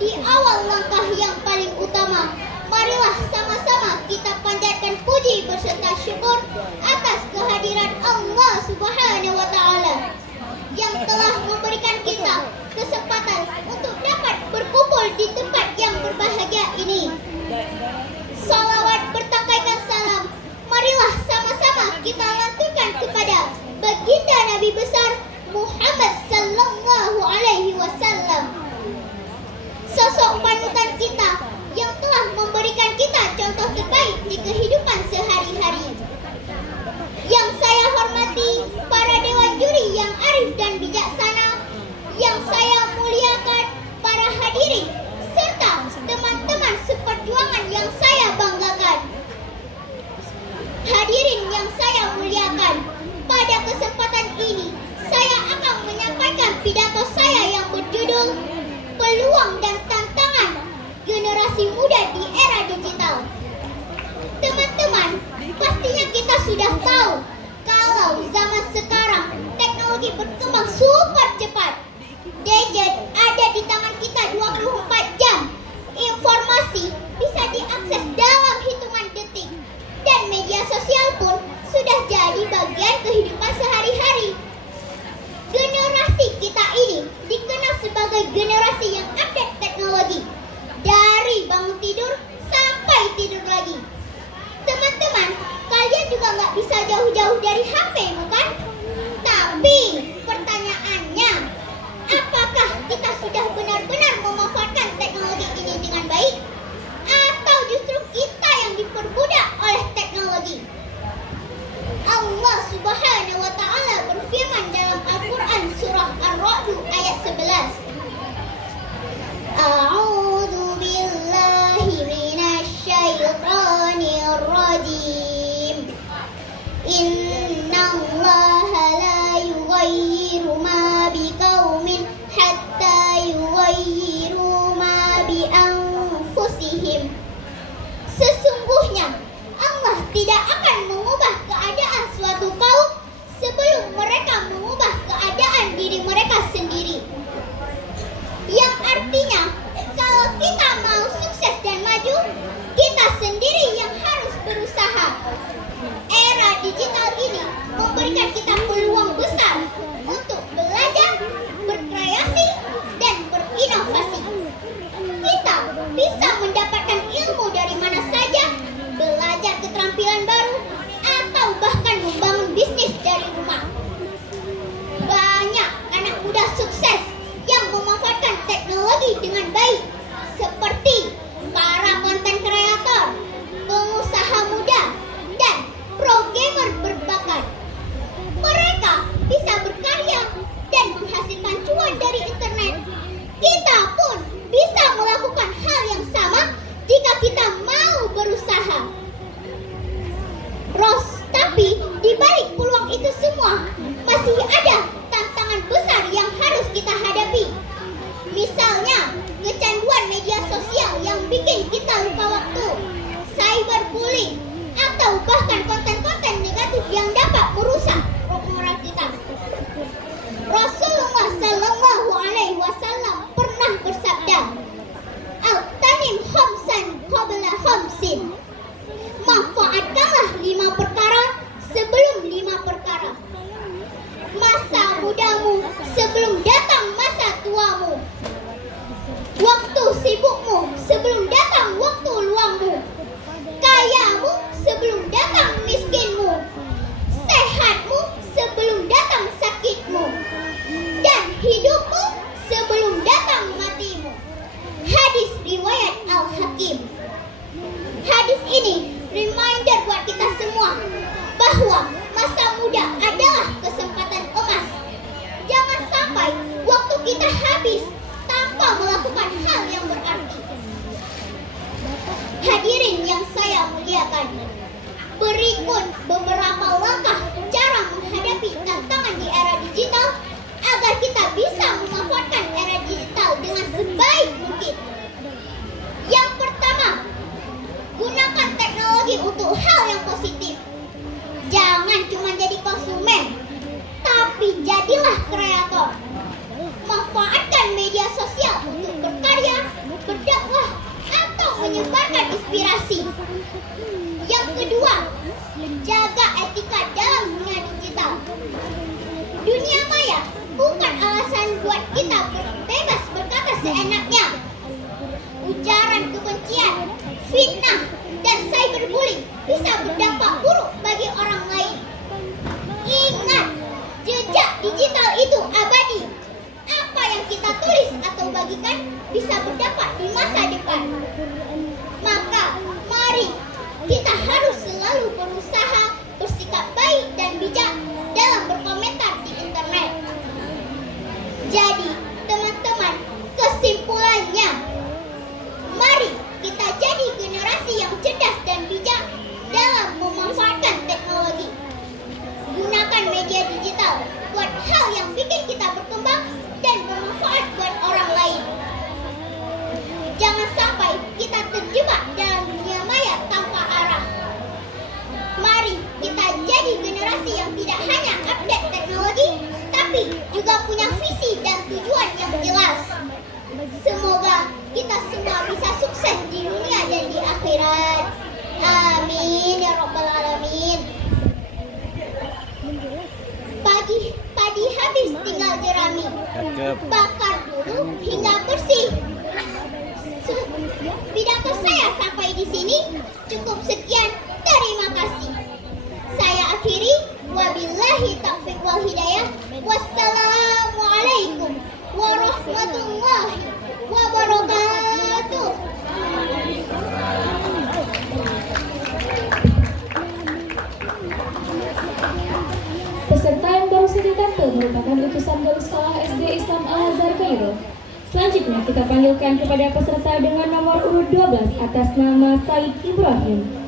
Di awal langkah yang paling utama, marilah sama-sama kita panjatkan puji berserta syukur atas kehadiran Allah Subhanahu wa Ta'ala yang telah memberikan kita kesempatan untuk dapat berkumpul di tempat yang berbahagia ini. Salawat bertangkaikan salam, marilah sama-sama kita lantunkan kepada baginda Nabi besar Muhammad sallallahu alaihi wasallam, sosok panutan kita yang telah memberikan kita contoh terbaik di kehidupan sehari-hari. Yang saya hormati para dewan juri yang arif dan bijaksana, yang saya muliakan para hadirin serta teman-teman seperjuangan yang saya banggakan. Hadirin yang saya muliakan, pada kesempatan ini saya akan menyampaikan pidato saya yang berjudul Peluang dan Tantangan Generasi Muda di Era Digital. Teman-teman, pastinya kita sudah tahu kalau zaman sekarang teknologi berkembang super cepat. Gadget ada di tangan kita 24 jam. Informasi bisa diakses dalam hitungan detik. Dan media sosial pun sudah jadi bagian kehidupan sehari-hari. Generasi kita ini dikenal sebagai generasi yang update teknologi. Dari bangun tidur sampai tidur lagi. Teman-teman, kalian juga nggak bisa jauh-jauh dari HP, bukan? Tapi pertanyaannya, apakah kita sudah benar-benar memanfaatkan teknologi ini dengan baik? Atau justru kita yang diperbudak oleh teknologi? Allah Subhanahu wa Ta'ala berfirman dalam Al-Quran surah Ar-Ra'd ayat 11. A'udzu billahi minasyaitonir rajim. Innallaha la yughayyiru ma biqaumin hatta yughayyiru ma bi anfusihim. Sesungguhnya Allah tidak akan mengubah keadaan suatu kaum sebelum mereka mengubah keadaan diri mereka sendiri. Yang artinya, kalau kita mau sukses dan maju, kita sendiri yang harus berusaha. Era digital ini memberikan kita peluang besar untuk belajar, berkreasi, dan berinovasi. Kita bisa mendapatkan ilmu dari mana saja, belajar keterampilan baru, atau bahkan membangun bisnis dari rumah. Banyak anak muda sukses yang memanfaatkan teknologi dengan baik, seperti para konten kreator, pengusaha muda, dan programmer berbakat. Mereka bisa berkarya dan menghasilkan cuan dari internet. Kita pun bisa melakukan hal yang sama jika kita mau berusaha. Tapi di balik peluang itu semua, masih ada tantangan besar yang harus kita hadapi. Misalnya, kecanduan media sosial yang bikin kita lupa waktu, cyberbullying, atau bahkan konten-konten negatif yang dapat merusak moral kita. Rasulullah sallallahu alaihi wasallam pernah bersabda, "Al-tanim khamsan qabla khamsin." Manfaatkanlah 5 perkara sebelum 5 perkara. Masa mudamu sebelum datang masa tuamu. Waktu sibukmu sebelum datang waktu luangmu. Kayamu sebelum datang miskinmu. Sehatmu sebelum datang sakitmu. Dan hidupmu sebelum datang matimu. Hadis riwayat Al-Hakim. Hadis ini reminder buat kita semua bahwa masa muda adalah kesempatan emas. Jangan sampai waktu kita habis tanpa melakukan hal yang berarti. Hadirin yang saya muliakan, berikut beberapa langkah cara menghadapi tantangan di era digital agar kita bisa memanfaatkan era digital dengan sebaik mungkin. Yang pertama, gunakan teknologi untuk hal yang positif. Jangan cuma jadi konsumen, tapi jadilah kreator. Manfaatkan media sosial untuk berkarya, seenaknya. Ujaran kebencian, fitnah, dan cyberbullying bisa berdampak buruk bagi orang lain. Ingat, jejak digital itu abadi. Apa yang kita tulis atau bagikan bisa berdampak di masa depan. Maka, mari kita harus selalu berusaha bersikap baik dan bijak dalam berkomentar di internet. Jadi, teman-teman, kesimpulannya, mari kita jadi generasi yang cerdas dan bijak dalam memanfaatkan teknologi. Gunakan media digital buat hal yang bikin kita berkembang dan bermanfaat buat orang lain. Jangan sampai kita terjebak dalam dunia maya tanpa arah. Mari kita jadi generasi yang tidak hanya update teknologi, tapi juga punya visi dan tujuan yang jelas. Semoga kita semua bisa sukses di dunia dan di akhirat. Amin ya rabbal alamin. Padi habis tinggal jerami. Bakar dulu hingga bersih. Pidato saya sampai di sini. Cukup sekian. Terima kasih. Saya akhiri. Wabillahi taufiq wal hidayah. Wassalamualaikum warahmatullahi wabarakatuh. Peserta yang baru saja tampil merupakan utusan dari Sekolah SD Islam Al-Azhar Kairo. Selanjutnya kita panggilkan kepada peserta dengan nomor urut 12 atas nama Said Ibrahim.